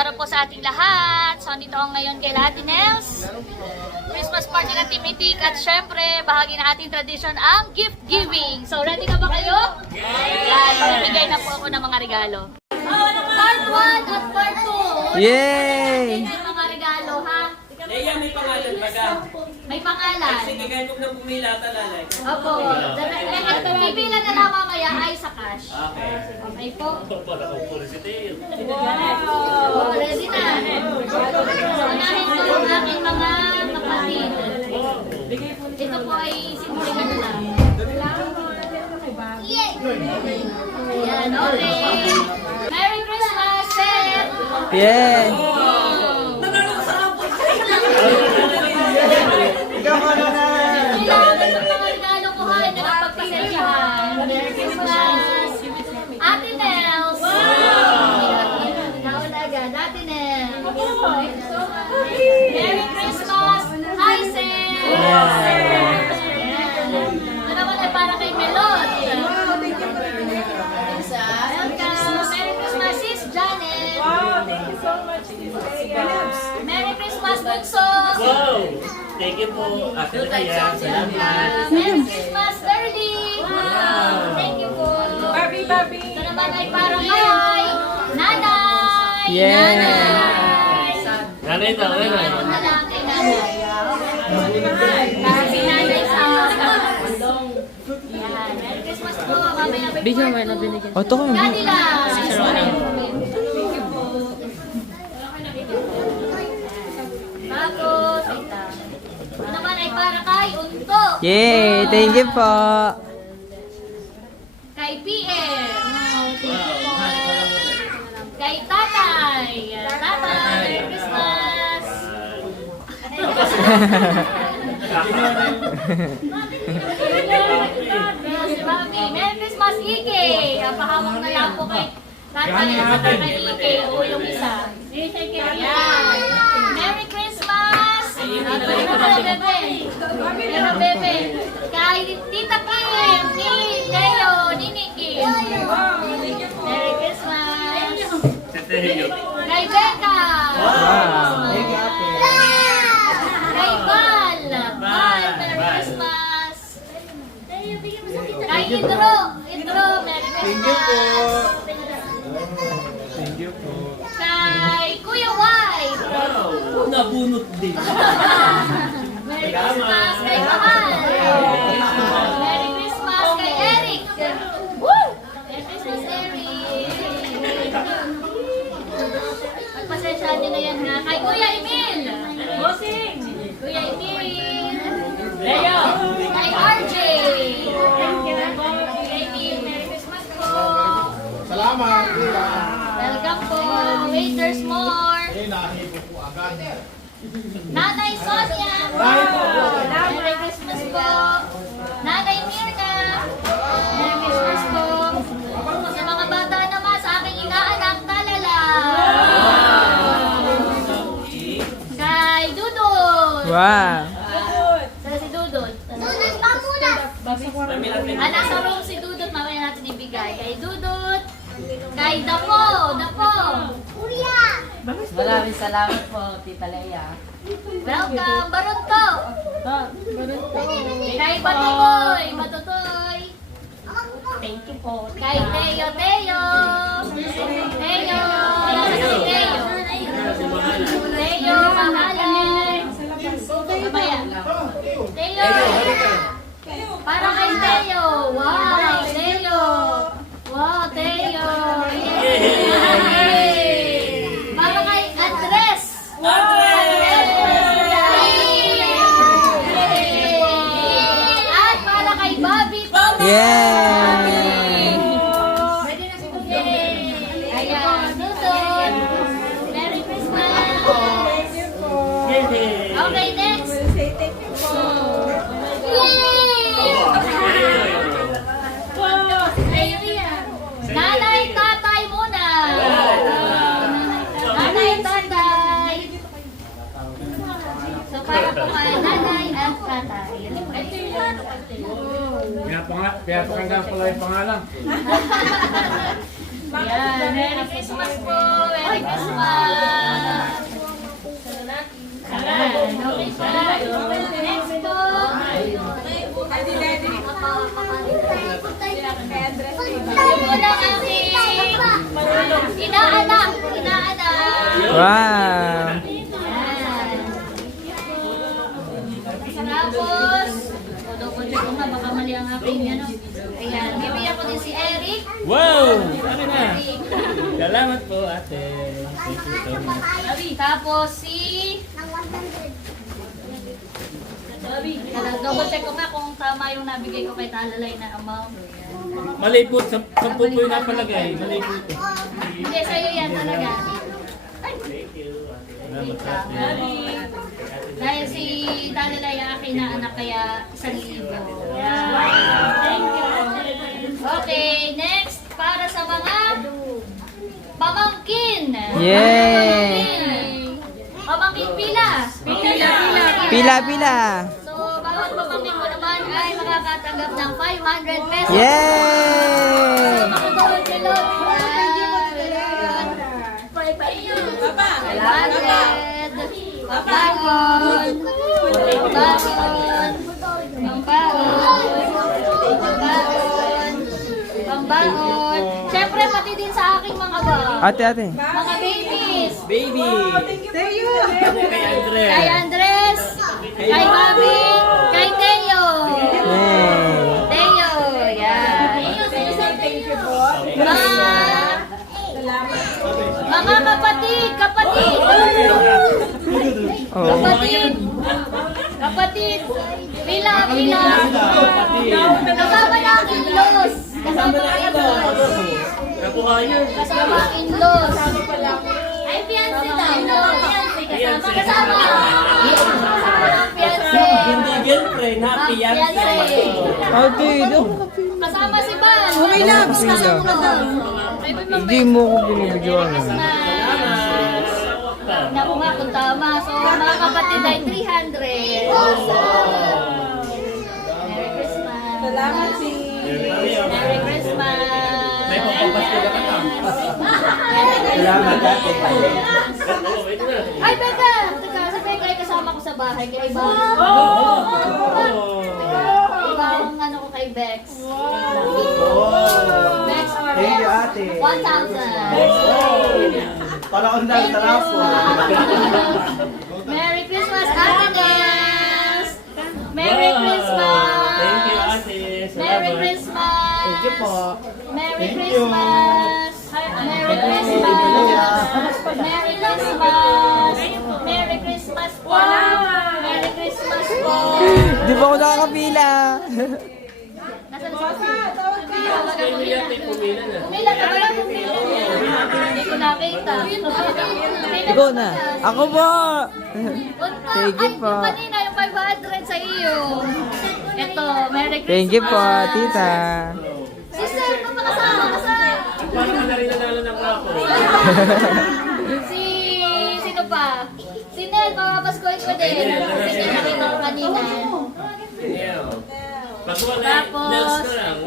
araw po sa ating lahat. So, andito ako ngayon kay Ate Nels. Christmas party ng Team Itik at syempre, bahagi ng ating tradition ang gift giving. So, ready ka ba kayo? Yan, mamimigay na po ako ng mga regalo. Part 1 at part 2. Yay! Yung mga regalo, ha? Leia, may pangalan ba ka? May pangalan. Sige, kahit huwag na pumila talalay. Opo. Pipila na lang mamaya ay sa cash. Okay. Okay po. Para ako po rin si Teo. Oh, ready na. Unahin ko ang aking mga kapatid. Ito po ay simuligan na lang. Ayan, okay. Merry Christmas, Seth! Yeah! Kailangan ng mga regalo ko ha, na napagpasensyahan. Merry Christmas! Ate Nels! Nauna agad, Ate Nels! Merry Christmas! Hi, Seth! Ito naman ay para kay Melot. Welcome! Merry Christmas, Sis Janet! Thank you so much, Sis. Merry Christmas, Bunso! Wow! Thank you po. Ate Leia, salamat. Merry Christmas, Berly! Thank you po! Barbie, Barbie. Ito naman ay para kay Nanay! Yeah. Nanay! Nanay ito, nanay. Ito na lang kay Nanay. Para si Nanay sa Pandong. Yan. Merry Christmas po. Mamaya may Bigyan mo part na two. binigyan. O, ito ko. Kanila! Tapos, ito. Ito naman ay para kay Unto. Yay! Thank you po! Kay PM. Kay Tatay. Tatay, Merry Christmas. Si Mami, Merry Christmas, Ike. Pahamang na lang po kay Tatay at kay Ike. O yung isa. Ayan. Merry Christmas. Pero bebe. Kay Tita Kim, ni Teo, ni Nikki. Merry Christmas. Si Teo. Kay Becca. Wow. Kay Val. Val, Merry Christmas. Kay Idro. Idro, Merry Christmas. Thank you po. Kay Kuya White. Wow! Nabunot din. Merry Christmas kay Mahal. Merry Christmas kay Eric. Woo! Merry Christmas, Eric. Pagpasensyahan nyo na yan ha. Kay Kuya Emil. Bossing. Kuya Emil. Leo. Kay RJ. Kay Emil. Merry Christmas po. Salamat, kuya. Welcome po. Waiters more. Nanay Sonia. Merry Christmas po. Nanay Mirna. Merry Christmas po. Sa mga bata naman, sa aking inaanak, talala. Kay Dudut. Wow! Sa si Dudut. Dudut pa muna. Nasa room si Dudut, mamaya natin ibigay. Kay Dudut. Kay Dapo. Dapo. Kuya. Maraming salamat po, Tita Leia. Welcome, Barunto. Kay Batutoy. Batutoy. Thank you po. Kay Teo. Teo. Teo. Si Teo. Teo, pangalan. Mamaya. Teo. Para kay Teo. Wow, Teo. Wow, Teo. Yay! Para kay Andres. At para kay Bobby. Yay! Ayan, Dudut. Merry Christmas. Okay, next. Say thank you po. Nanay, tatay muna. Nanay, tatay. So, para po kay nanay at tatay. Ito yung Pinapakanda pala yung pangalan. Yan, Merry Christmas po! Merry Christmas! Ayan, okay pa. Next po. Ito po lang aking inaanak. Wow. Tapos, double check ko nga, baka mali ang aking ano. Ayan, bibigyan ko din si Eric. Wow! Ano na? Salamat po, ate. Thank you so much. Tapos si... Double check ko nga kung tama yung nabigay ko kay Talalay na amount. Mali po, 10 po yung napalagay. Mali po ito. Hindi, sa'yo yan talaga. Salamat po, ate. Dahil si Talalay akin na anak kaya 1,000. Yan. Thank you. Okay, next para sa mga pamangkin. Yay! Pamangkin pila. Pila. So, bawat pamangkin mo naman ay makakatanggap ng 500 pesos. Yay! Makatawag si Lord. Pambaon. Siyempre, pati din sa aking mga Ate. mga babies. Baby! Kay Andres. Kay Andres, kay Bobby, kay Teo. Yay! Teo, yan. Mga kapatid. Oh. Kapatid. Pila. Kasama na ang in-laws. Kasama ang in-laws. Ay, fiancé daw. Kasama ang fiancé. Hindi girlfriend, happy Fiancé. Ate, no. Kasama si Van. Okay lang. Hindi mo ko binibigyan. Naku nga kung tama. So, mga kapatid ay 300. Merry Christmas. Salamat si... Merry Christmas. May papapasko ka na. Salamat, ate. Ay, Becca! Teka, sa Becca ay kasama ko sa bahay. Kaya iba. Iba ang ano ko kay Bex. Bex, Thank you, ate. 1,000. Talaon po. Merry Christmas, Ate Nels! Merry Christmas! Thank you, ate. Merry Salamat. Christmas! Thank you po. Merry Christmas! Merry Christmas! Merry Christmas! Merry Christmas po! Merry Christmas po! Di ba ako nakakapila? Nasaan si Kay Mia, may pumila na. Pumila ka ba lang? Pumila. Hindi ko nakita. Ikaw na. Ako po. Punta. Thank you Ay, po. yung kanina, yung 500 sa iyo. Ito, Merry Christmas. Thank you po, tita. Si Sir, kung makasama ka sa... Paano ka na rin nanalo ng rapo? Sino pa? Si Nel, makapaskuhin ko din. Kasi nakita ko kanina. Pag wala, Tapos- nails ko lang.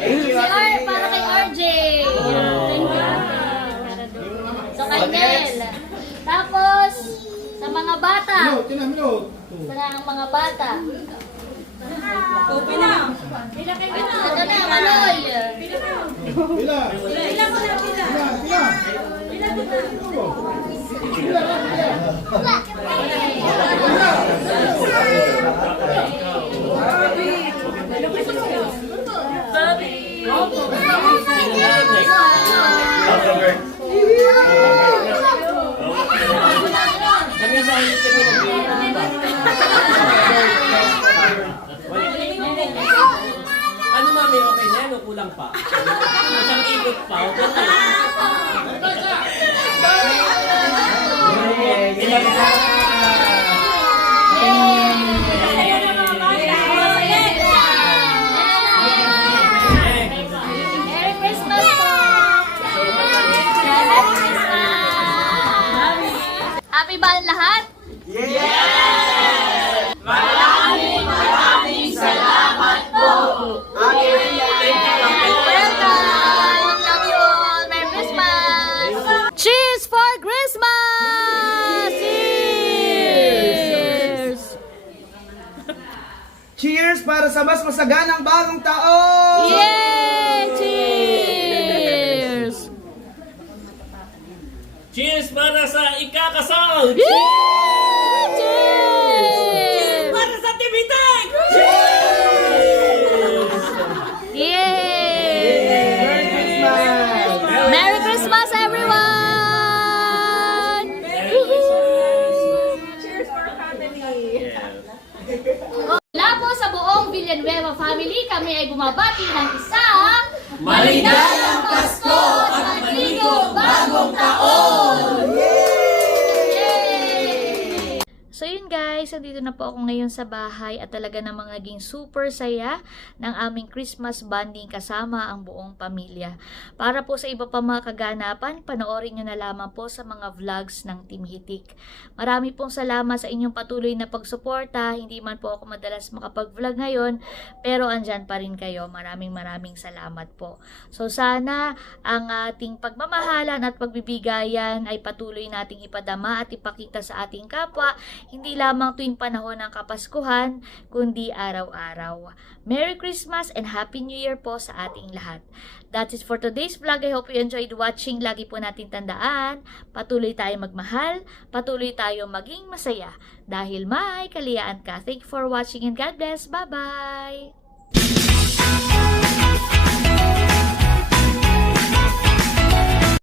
Si R, para kay RJ. Thank you. So, kay Nel. Tapos, sa mga bata. Sa ang mga bata. Ito na, Maloy. Ano mami, okay na yan o kulang pa? Isang ikot pa, okay na. Merry Christmas po! Merry Christmas! Happy ba ang lahat? Thank you, Cheers para sa mas masaganang bagong taon! Yay! Cheers! Cheers para sa ikakasal! Cheers! Para sa Timitek! Yay! Merry Christmas! Merry Christmas, everyone! Cheers for family. Mula po sa buong Villanueva family, kami ay bumabati ng isang Maligayang Pasko at Maligong Bagong Taon! So yun guys, nandito na po ako ngayon sa bahay at talaga namang naging super saya ng aming Christmas bonding kasama ang buong pamilya. Para po sa iba pa mga kaganapan, panoorin nyo na lamang po sa mga vlogs ng Team Hitik. Marami pong salamat sa inyong patuloy na pagsuporta. Hindi man po ako madalas makapag-vlog ngayon, pero andyan pa rin kayo. Maraming salamat po. So sana ang ating pagmamahalan at pagbibigayan ay patuloy nating ipadama at ipakita sa ating kapwa, hindi lamang tuwing panahon ng Kapaskuhan, kundi araw-araw. Merry Christmas and Happy New Year po sa ating lahat. That's it for today's vlog. I hope you enjoyed watching. Lagi po natin tandaan, patuloy tayong magmahal, patuloy tayong maging masaya, dahil may kaliyaan ka. Thank you for watching and God bless. Bye-bye!